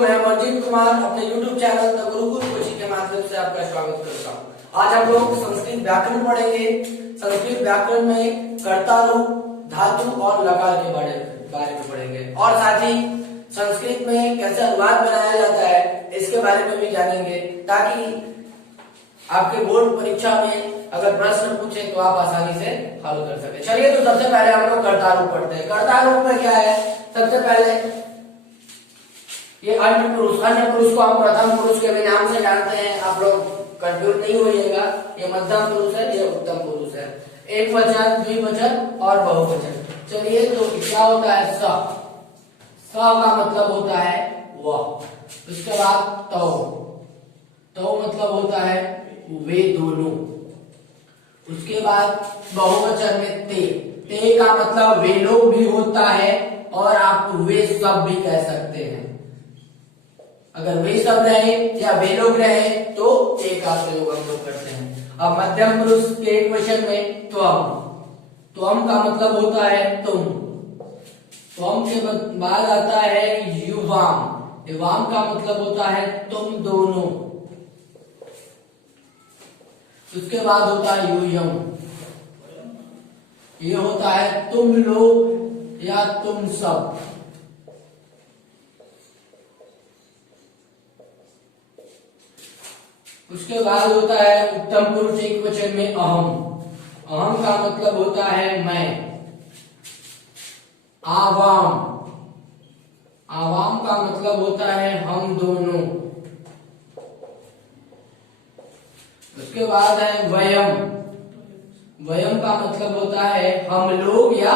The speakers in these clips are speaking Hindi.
मैं अमरजीत कुमार अपने YouTube channel the Gurukul coaching के माध्यम से आपका स्वागत करता हूँ। आज हम लोग संस्कृत व्याकरण पढ़ेंगे। संस्कृत व्याकरण में कर्ता रूप, धातु और लकार के बारे में पढ़ेंगे और साथ ही संस्कृत में कैसे अनुवाद बनाया जाता है इसके बारे में भी जानेंगे, ताकि आपके बोर्ड परीक्षा में अगर प्रश्न पूछे तो आप आसानी से हल कर सके। चलिए तो सबसे पहले हम लोग कर्ता रूप पढ़ते हैं। कर्ता रूप में क्या है? सबसे पहले ये अन्य पुरुष को हम प्रथम पुरुष के भी नाम से जानते हैं। आप लोग कंफ्यूज नहीं होइएगा, ये मध्यम पुरुष है, ये उत्तम पुरुष है। एक वचन, द्विवचन और बहुवचन। चलिए तो क्या होता है? स का मतलब होता है वह। उसके बाद तो मतलब होता है वे दोनों। उसके बाद बहुवचन में ते का मतलब वे लोग भी होता है और आप वे सब भी कह सकते हैं। अगर वे सब रहे या वे लोग रहे तो ते का प्रयोग हम लोग करते हैं। अब मध्यम पुरुष के एक वचन में त्वम का मतलब होता है तुम। त्वम के बाद आता है युवाम। युवाम का मतलब होता है तुम दोनों। उसके बाद होता है यूयम, ये होता है तुम लोग या तुम सब। उसके बाद होता है उत्तम पुरुष एक वचन में अहम। अहम का मतलब होता है मैं। आवाम, आवाम का मतलब होता है हम दोनों। उसके बाद है वयम। वयम का मतलब होता है हम लोग या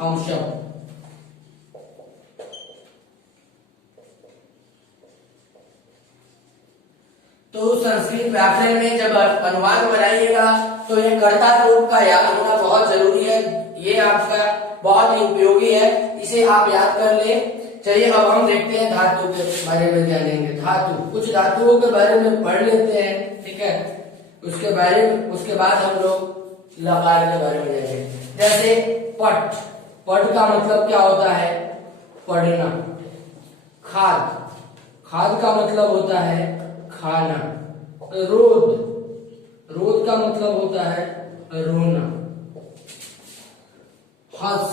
हम सब। तो संस्कृत व्याकरण में जब अनुवाद बनाइएगा तो ये कर्ता रूप का याद होना बहुत जरूरी है। ये आपका बहुत ही उपयोगी है, इसे आप याद कर ले। चलिए अब हम देखते हैं धातु के बारे में जानेंगे। धातु, कुछ धातुओं के बारे में पढ़ लेते हैं, ठीक है। उसके बाद हम लोग लकार के बारे में जानेंगे। जैसे पट, पट का मतलब क्या होता है? पढ़ना। खाद, खाद का मतलब होता है खाना। रोद, रोद का मतलब होता है रोना। हंस,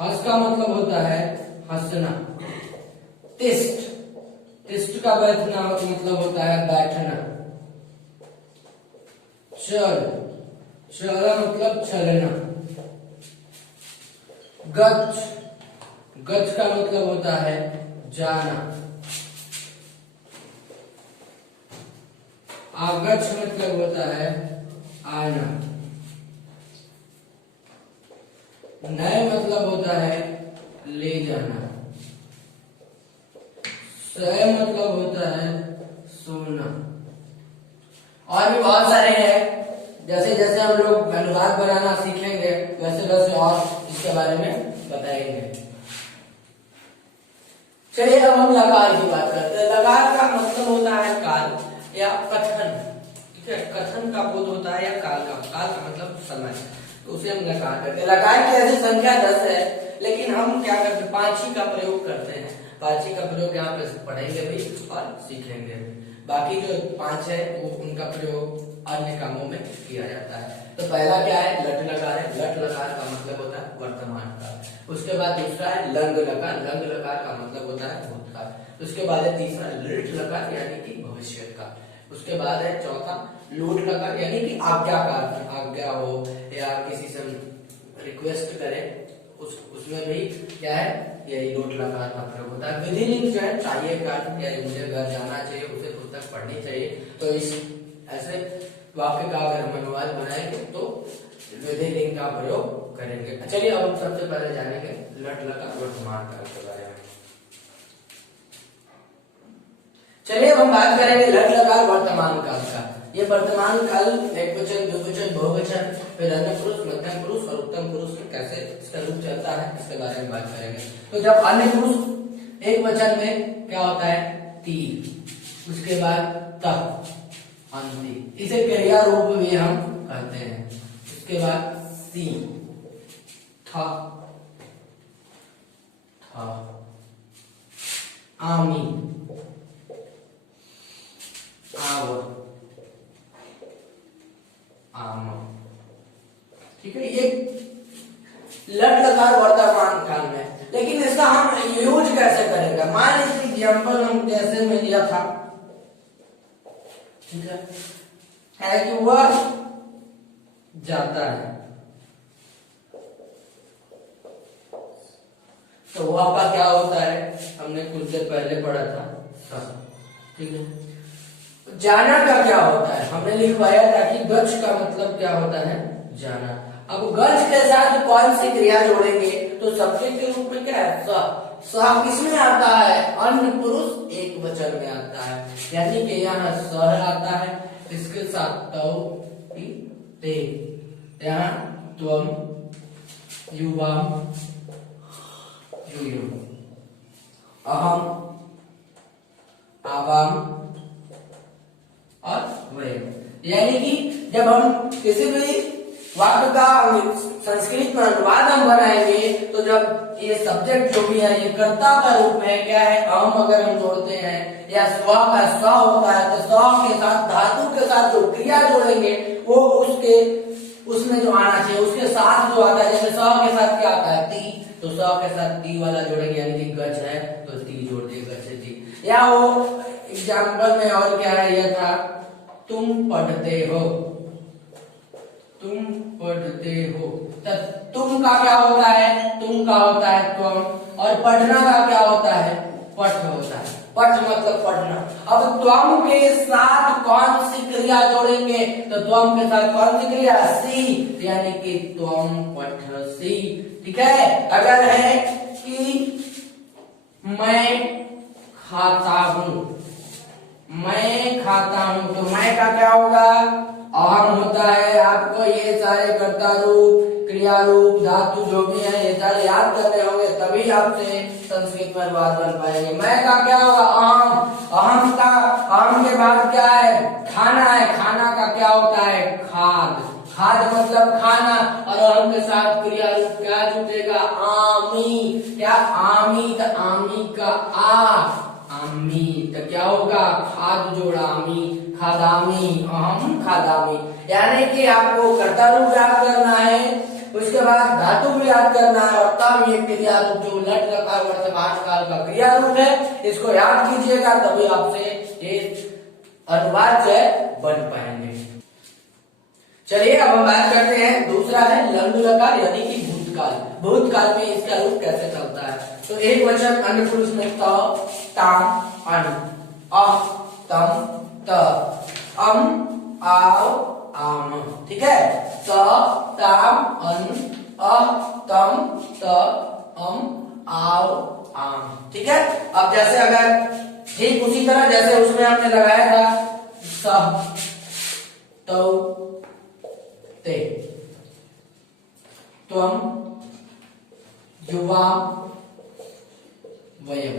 हंस का मतलब होता है हंसना। तिष्ठ, तिष्ठ का बैठना मतलब होता है बैठना। चल, चल मतलब चलना। गच्छ, गच्छ का मतलब होता है जाना। आगच्छ मतलब होता है आना। नय मतलब होता है ले जाना। सय मतलब होता है सोना। और भी बहुत सारे हैं। जैसे जैसे हम लोग अनुवाद बनाना सीखेंगे वैसे वैसे और इसके बारे में बताएंगे। चलिए अब हम लकार की बात करते हैं। लकार का मतलब होता है काल या कथन, ठीक है। कथन का बोध होता है या काल का मतलब समय, तो उसे हम लकार करते हैं। लकार की ऐसी संख्या 10 है, लेकिन हम क्या करते हैं? पांची का प्रयोग करते हैं। पांची का प्रयोग यहाँ पे पढ़ेंगे भी और सीखेंगे। बाकी जो 5 है वो उनका प्रयोग अन्य कामों में किया जाता है। तो पहला क्या है? लट लकार है। लट लकार का मतलब होता है वर्तमान काल। उसके बाद दूसरा है लंग लकार। लंग लकार का मतलब होता है भूतकाल। उसके बाद है तीसरा लिट लकार यानी कि भविष्य काल। उसके बाद है चौथा लोट लकार यानी कि आज्ञाकार, आज्ञा हो या किसी से रिक्वेस्ट करे उसमें भी क्या है? यही लोट लकार का प्रयोग होता है। विधिलिंग जो है चाहिए कार्य या मुझे घर जाना चाहिए, उसे पुस्तक पढ़नी चाहिए, तो इस ऐसे वाक्य का अगर हम अनुवाद बनाएंगे तो विधिलिंग का प्रयोग करेंगे। चलिए अब हम सबसे पहले जानेंगे लट लकार वर्तमान काल के बारे में। चलिए अब हम बात करेंगे लट लकार वर्तमान काल का। ये वर्तमान काल एक वचन, द्विवचन, बहुवचन, फिर अन्य पुरुष, मध्यम पुरुष और उत्तम पुरुष में कैसे इसका रूप चलता है इसके बारे में बात करेंगे। तो जब अन्य पुरुष एक वचन में क्या होता है? ती, उसके बाद त, अंति, इसे क्रिया रूप में हम कहते हैं। उसके बाद सी, था, था, आमी, आव, आम। ठीक है, ये लट लकार वर्तमान काल में, लेकिन इसका हम यूज कैसे करेंगे? मान लीजिए एग्जाम्पल हम कैसे में दिया था, ठीक है कि वह जाता है, तो वह का क्या होता है? हमने कुछ देर पहले पढ़ा था, ठीक है। जाना का क्या होता है? हमने लिखवाया था कि गच्छ का मतलब क्या होता है? जाना। अब गच्छ के साथ कौन सी क्रिया जोड़ेंगे? तो सब्जेक्ट के रूप में क्या है? स। स किसमें आता है? अन्य पुरुष एक वचन में आता है, यानी कि यहाँ स आता है, इसके साथ तौ, ते, यहाँ त्वम, युवाम, यूयम, अहम, आवाम और वयम। यानी कि जब हम किसी भी वाक्य का संस्कृत में अनुवाद हम बनाएंगे, तो जब ये सब्जेक्ट जो भी है ये कर्ता का रूप है, क्या है? अहम अगर हम जोड़ते हैं, या स्व का स्व होता है, तो स्व के साथ धातु के साथ जो क्रिया जोड़ेंगे वो उसके उसमें जो आना चाहिए उसके साथ जो आता है। जैसे स्व के साथ क्या आता है? ती, तो स्व के साथ ती वाला जोड़ेंगे, यानी कि गच्छ है तो ती जोड़ दिए, गच्छ ती। या वो एग्जाम्पल में और क्या है? यह था तुम पढ़ते हो, तुम पढ़ते हो, तब तुम का क्या होता है? तुम का होता है तुम, और पढ़ना का क्या होता है? पठ होता है। पठ मतलब पढ़ना। अब त्वम के साथ कौन सी क्रिया जोड़ेंगे? तो त्वम के साथ कौन सी क्रिया? सी, यानी कि त्वम पठसी। ठीक है। अगर है कि मैं खाता हूं, मैं खाता हूं, तो मैं का क्या होगा? अहम होता है। आपको ये सारे कर्ता रूप, क्रिया रूप, धातु जो भी है ये सारे याद करने होंगे, तभी आपसे संस्कृत में बात बन पाएंगे। मैं का क्या होगा? अहम। अहम का, अहम के बाद क्या है? खाना है। खाना का क्या होता है? खाद। खाद मतलब खाना, और अहम के साथ क्रिया रूप क्या जुटेगा? आमी। क्या? आमी। तो आमी का आ, आमी, तो क्या होगा? खाद जोड़ा आमी, खादामी, अहम खादामी। यानी कि आपको कर्ता रूप याद करना है, उसके बाद धातु भी याद करना है, और तब ये क्रिया रूप जो लट लकार वर्तमान काल का क्रिया रूप है, इसको याद कीजिएगा, तभी आपसे ये अनुवाद जो है बन पाएंगे। चलिए अब हम बात करते हैं, दूसरा है लंग लकार यानी कि भूतकाल। भूतकाल में इसका रूप कैसे चलता है? तो एक वचन अन्य पुरुष में त, ताम, अन, अ, तम, त, अम, आओ, आम। ठीक है। त, ताम, अन, अ, तम, त, अम, आओ, आम। ठीक है। अब जैसे अगर ठीक उसी तरह जैसे उसमें हमने लगाया था स, तो, ते, त्वम, युवाम, वयम,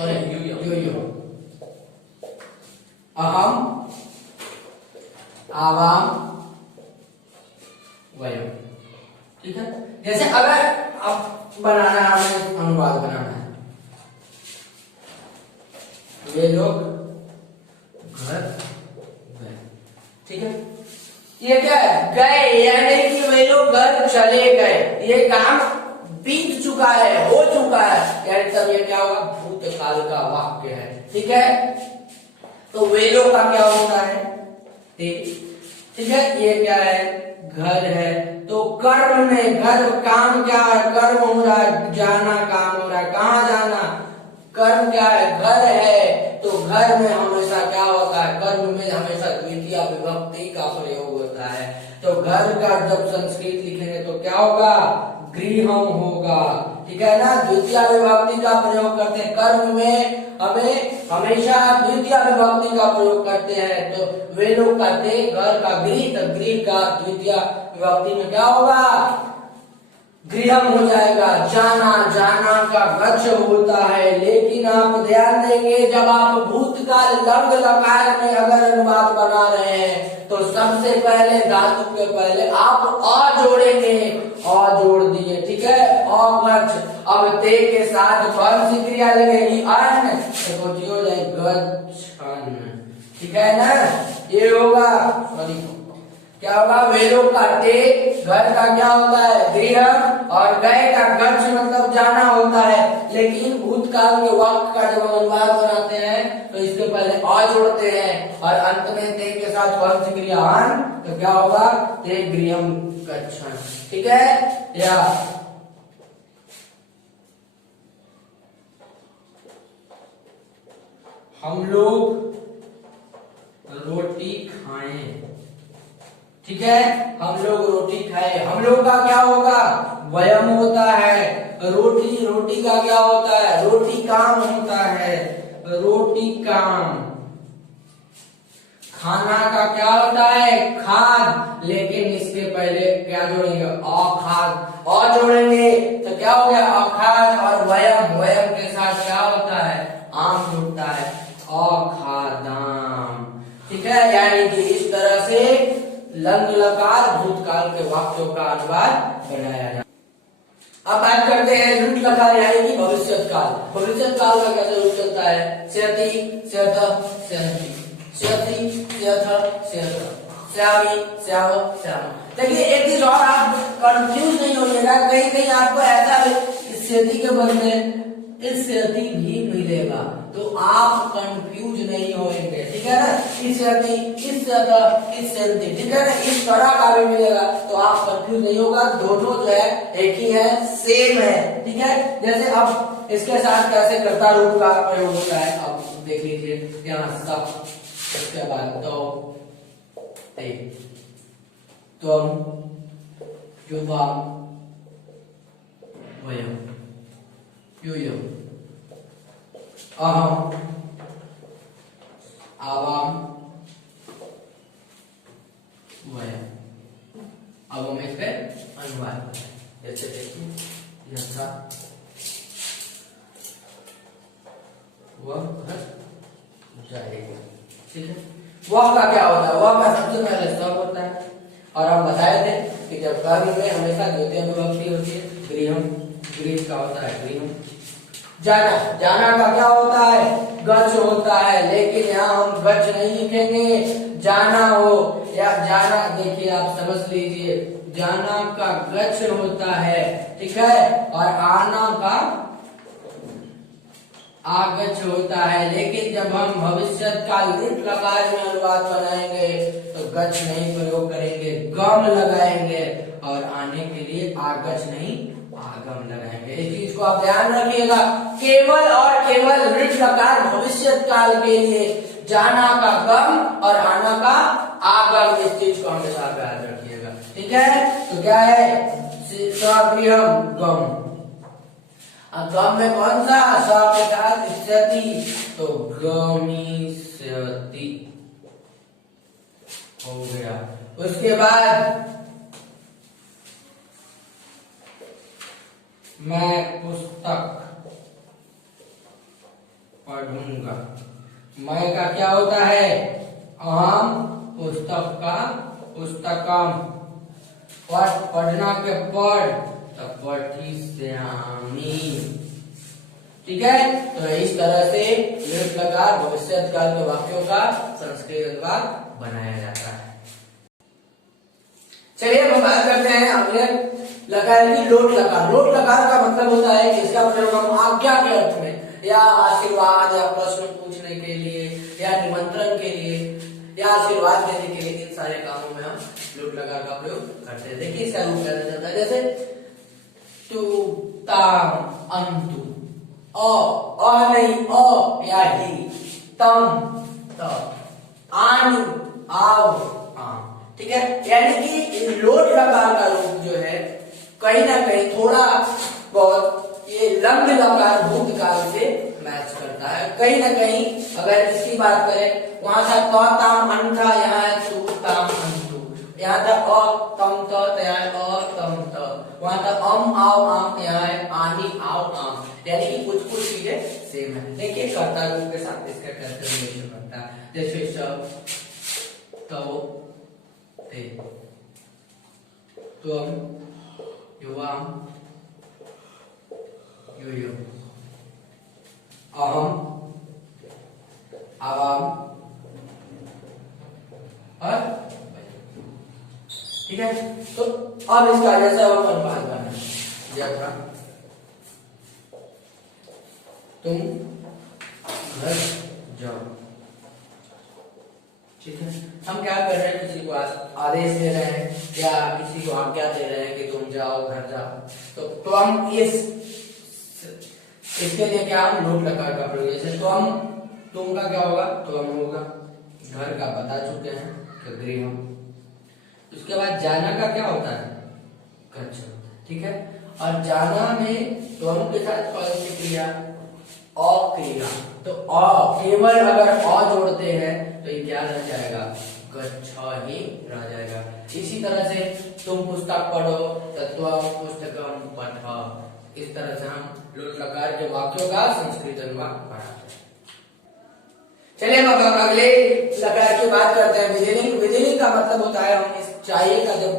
यूयम, अहम, आवाम, वयम। ठीक है। जैसे अगर अब बनाना है, हमें अनुवाद बनाना है, वे लोग घर गए। ठीक है। ये क्या है? गए, यानी कि वे लोग घर चले गए। ये काम बीत चुका है, हो चुका है, यानी तब ये क्या होगा? भूतकाल का वाक्य है। ठीक है। तो वे लोग का क्या होता है? ठीक है। ये क्या है? घर है। तो कर्म में घर, काम क्या है? कर्म हो रहा है, जाना काम हो रहा है। कहाँ जाना? कर्म क्या है? घर है। तो घर में हमेशा क्या होता है? कर्म में हमेशा द्वितीय विभक्ति का प्रयोग होता है। तो घर का जब संस्कृत लिखेंगे तो क्या होगा? गृहम होगा। ठीक है ना। द्वितीय विभक्ति का प्रयोग करते हैं कर्म में, हमें हमेशा द्वितीय विभक्ति का प्रयोग करते हैं। तो वे लोग कहते हैं घर का गृह, तो गृह का द्वितीय विभक्ति में क्या होगा? गृहम हो जाएगा। जाना, जाना का गच्छ होता है। लेकिन आप ध्यान देंगे, जब आप भूतकाल लंग लकार में अगर अनुवाद बना रहे हैं, तो सबसे पहले धातु के पहले आप अ जोड़ेंगे। अ जोड़ दिए। ठीक है। अगच्छ। अब ते के साथ कौन सी क्रिया लगेगी? अन। तो हो जाए गच्छन। ठीक है ना। ये होगा, सॉरी क्या होगा, वे लोग का ते, घर का क्या होता है गृह, और गए का गच्छ मतलब जाना होता है। लेकिन भूतकाल के वाक्य का जब हम अनुवाद बनाते हैं तो इसके पहले अ जोड़ते हैं और अंत में ते के साथ वंश क्रिया आन, तो क्या होगा, ते गृहम गच्छन्। ठीक है। या हम लोग रोटी खाएं। ठीक है, हम लोग रोटी खाएं। हम लोग का क्या होगा, वयम होता है। रोटी, रोटी का क्या होता है, रोटी काम होता है, रोटी काम। खाना का क्या होता है, खाद। लेकिन इसके पहले क्या जोड़ेंगे, अखाद, अ जोड़ेंगे तो क्या हो गया, अखाद। और वयम, वयम के साथ क्या होता है, आम जुड़ता है, अखादाम। ठीक है, यानी कि इस तरह से लंग लकार भूतकाल के वाक्यों का अनुवाद बनाया जाए। अब बात करते हैं लुट लकार यानी कि भविष्यत काल। भविष्यत काल का कैसे रूप चलता है, स्यति, स्यत, स्यन्ति, स्यति, स्यथ, स्यथ, स्यामी, स्याम, श्याम। देखिए एक चीज और, आप कंफ्यूज नहीं होइएगा, कहीं कहीं आपको ऐसा स्यति के बदले स्यति भी मिलेगा तो आप कंफ्यूज नहीं होंगे। ठीक है ना, इस स्यति, इस स्यत, इस स्यन्ति, ठीक है ना, इस तरह का भी मिलेगा तो आप कंफ्यूज नहीं होगा। दोनों जो है एक ही है, सेम है। ठीक है, जैसे अब इसके साथ कैसे कर्ता रूप का प्रयोग होता है, आप देख लीजिए यहाँ सब, इसके बाद तो ते, त्वम, युवाम, वयम, यूयम, अहम, आवाम, वयम। अब हम इस पे अनुवाद करें। जैसे देखिए यथा, वह घर जाएगा। ठीक है, वह का क्या होता है, वह का सबसे पहले सब होता है। और हम बताए थे कि जब कर्म में हमेशा द्वितीय विभक्ति होती है, गृहम, गृह का होता है गृहम। जाना, जाना का क्या होता है, गच्छ होता है। लेकिन यहाँ हम गच्छ नहीं लिखेंगे, जाना हो या जाना, देखिए आप समझ लीजिए, जाना का गच्छ होता है। ठीक है, और आना का आगच्छ होता है। लेकिन जब हम भविष्यत काल लुट लकार में अनुवाद बनाएंगे तो गच्छ नहीं प्रयोग करेंगे, गम लगाएंगे, और आने के लिए आगच्छ नहीं आगम लगाएंगे। इस चीज को आप ध्यान रखिएगा, केवल और केवल लुट लकार भविष्यत काल के लिए, जाना का गम और आना का आगम, इस चीज को हमेशा याद रखिएगा। ठीक है, तो क्या है, सगृहम गम। अब गम में कौन सा, स के साथ स्यति, तो गमिष्यति हो गया। उसके बाद मैं पुस्तक पढ़ूंगा। मैं का क्या होता है, अहम, पुस्तक का पुस्तकम, पढ़ना के पढ़, पठिष्यामि। ठीक है, तो इस तरह से लुट लकार भविष्यत काल के वाक्यों का संस्कृत अनुवाद बनाया जाता है। चलिए हम बात करते हैं अगले लकार की लोट लकार। लोट लकार का मतलब होता है कि इसका प्रयोग हम आज्ञा के अर्थ में, या आशीर्वाद, या प्रश्न पूछने के लिए, या निमंत्रण के लिए, या आशीर्वाद देने के लिए, इन सारे कामों में हम लोट लकार का प्रयोग करते हैं। देखिए इसका रूप कैसे चलता है, जैसे तु, ताम, अंतु, नहीं या ही, तम, तब, आनी, आओ, आम। ठीक है, यानी कि लोट लकार का रूप जो है कहीं ना कहीं थोड़ा बहुत ये लंग लकार भूतकाल से मैच करता है। कहीं ना कहीं अगर इसकी बात करें, वहां था त, ताम, अन था, यहाँ है तु, ताम, अंतु। यहाँ था अ, तम, त, यहाँ है अ, तम, त। वहां था अम, आओ, आम, यहाँ है आनी, आओ, आम। यानी कि कुछ कुछ चीजें सेम है। देखिए कर्ता रूप के साथ इसका कैसे रिलेशन बनता है, जैसे श, तो, ते, त्वम, युवाम, यूयम, अहम, आवाम, और ठीक है। तो अब इसका जैसा वो अनुपात बना यथा तुम घर जाओ, ठीक है। हम क्या कर रहे हैं, किसी को आदेश दे रहे हैं या किसी को आज्ञा दे रहे हैं कि तुम जाओ घर जाओ, तो हम इसके लिए क्या हम लोट लकार का प्रयोग, जैसे तो हम तुम का क्या होगा, तो हम होगा, घर का बता चुके हैं तो गृहम। उसके बाद जाना का क्या होता है, गच्छ, ठीक है। और जाना में तो हम के साथ कौन सी क्रिया, अक्रिया, तो केवल अगर अ जोड़ते हैं तो ये क्या रह जाएगा, गच्छ ही रह जाएगा। इसी तरह से तुम पुस्तक पढ़ो तो त्वं पुस्तकम पठ, इस तरह से हम लोट लकार के वाक्यों का संस्कृत अनुवाद पढ़ाते हैं। चलिए अब अगले लकार की बात करते हैं, विधिलिंग। विधिलिंग का मतलब होता है हम इस चाहिए का, जब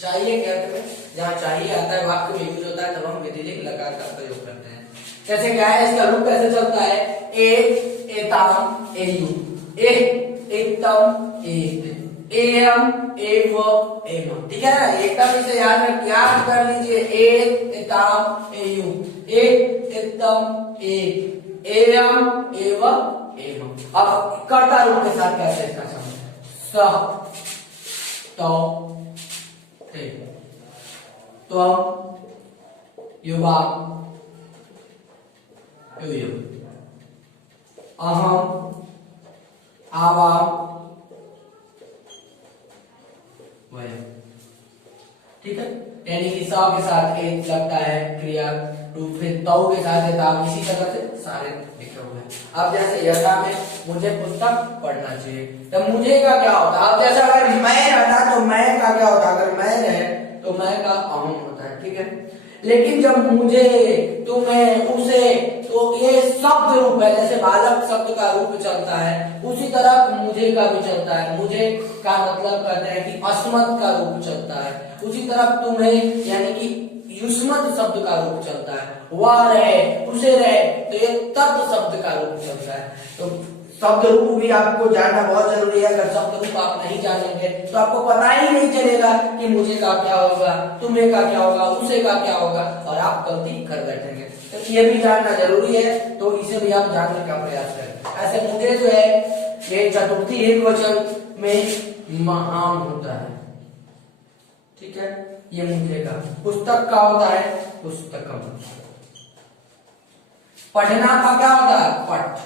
चाहिए के अर्थ में जहाँ चाहिए आता है वाक्य में यूज होता है तब हम विधिलिंग लकार का प्रयोग करते हैं। जैसे क्या है, इसका रूप कैसे चलता है, एक, एताम, एयु, एक, एकतम, एक, एयम, एव, एम, ठीक है ना। एकदम इसे याद कर लीजिए, एक, एताम, एयु, एक, एकतम, एक, एयम, एव, एम। अब कर्ता रूप के साथ कैसे इसका समझ, स, तो, थे, त्वं, युवा, यूयम, अहम, आवाम, वयम, ठीक है। यानी कि स के साथ एक लगता है क्रिया रूप, फिर तौ के साथ एताम, इसी तरह से सारे लिखे हुए हैं। अब जैसे यथा में मुझे पुस्तक पढ़ना चाहिए, तो मुझे का क्या होता है, अब जैसा अगर मैं रहता तो मैं का क्या होता, अगर मैं रहे तो मैं का अहम होता है, ठीक है। लेकिन जब मुझे, तुम्हें, उसे, तो ये शब्द रूप है, जैसे बालक शब्द का रूप चलता है उसी तरह मुझे का भी चलता है। मुझे का मतलब कहते हैं कि अस्मत् का रूप चलता है, उसी तरह तुम्हें यानी कि युष्मत् शब्द का रूप चलता है। वह रहे, उसे रहे, तो ये तत्व शब्द का रूप चलता है। तो शब्द रूप भी आपको जानना बहुत जरूरी है। अगर शब्द रूप आप नहीं जानेंगे तो आपको पता ही नहीं चलेगा कि मुझे का क्या होगा, तुम्हें का क्या होगा, उसे का क्या होगा, और आप गलती कर बैठेंगे। तो ये भी जानना जरूरी है, तो इसे भी आप जानने का प्रयास करें। ऐसे मुझे जो है ये चतुर्थी एक वचन में महान होता है, ठीक है। ये मुझे का, पुस्तक का होता है पुस्तकम, पढ़ना का क्या होता है पठ,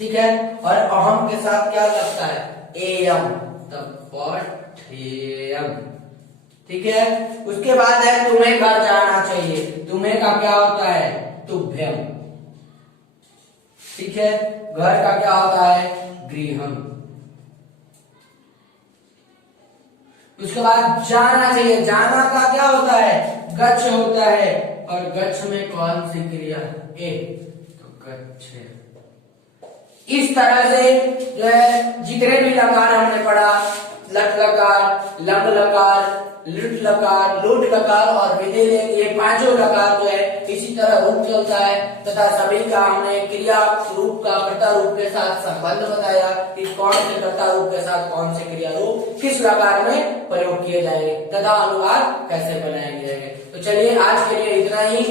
ठीक है। और अहम के साथ क्या लगता है, एयम, तब पठेयम, ठीक है। उसके बाद है तुम्हें घर जाना चाहिए, तुम्हें का क्या होता है तुभ्यम, ठीक है। घर का क्या होता है गृहम। उसके बाद जाना चाहिए, जाना का क्या होता है गच्छ होता है, और गच्छ में कौन सी क्रिया, ए, तो गच्छ। इस तरह से जो है जितने भी लकार हमने पढ़ा, लट लकार, लंग लकार, लुट लकार, लूट लकार और विधिलिंग, ये पांचों लकार जो है इसी तरह रूप चलता है, तथा सभी का हमने क्रिया रूप का कर्ता रूप के साथ संबंध बताया कि कौन से कर्ता रूप के साथ कौन से क्रिया रूप किस लकार में प्रयोग किए जाएंगे तथा अनुवाद कैसे बनाए जाएंगे। तो चलिए आज के लिए इतना ही।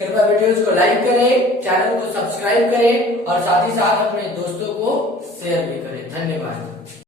कृपया वीडियोस को लाइक करें, चैनल को सब्सक्राइब करें और साथ ही साथ अपने दोस्तों को शेयर भी करें। धन्यवाद।